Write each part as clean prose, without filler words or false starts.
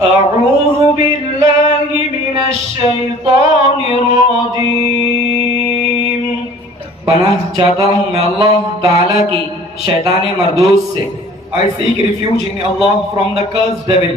أعوذ بالله من الشيطان الرجيم. پناہ چاہتا ہوں میں اللہ تعالیٰ کی شیطان مردود سے. I seek refuge in Allah from the cursed devil.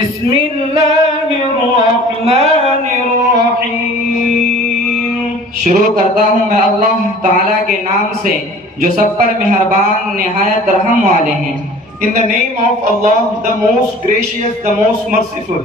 بسم الله الرحمن الرحيم. شروع کرتا ہوں میں اللہ تعالیٰ کے نام سے جو سب پر مہربان نہایت رحم والے ہیں. In the name of Allah, the most gracious, the most merciful.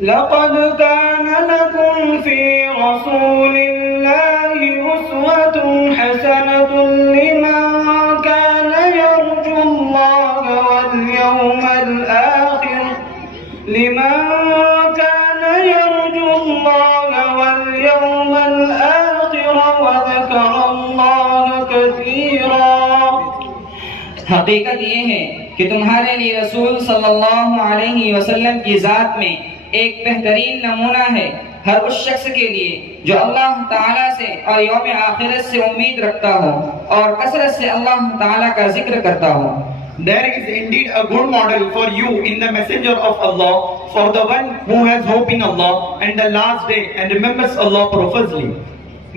لقد كان لكم في رسول الله أسوة حسنة لمن كان يرجو الله واليوم الآخر وذكر الله كثيرا. حقیقت یہ ہے کہ تمہارے لیے رسول صلی اللہ علیہ وسلم کی ذات میں ایک بہترین نمونہ ہے ہر اس شخص کے لیے جو اللہ تعالیٰ سے اور یوم آخرت سے امید رکھتا ہو اور کثرت سے اللہ تعالیٰ کا ذکر کرتا ہو. There is indeed a good model for you in the messenger of Allah, for the one who has hope in Allah and the last day and remembers Allah profusely.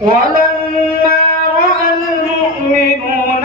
ولما رأى المؤمنون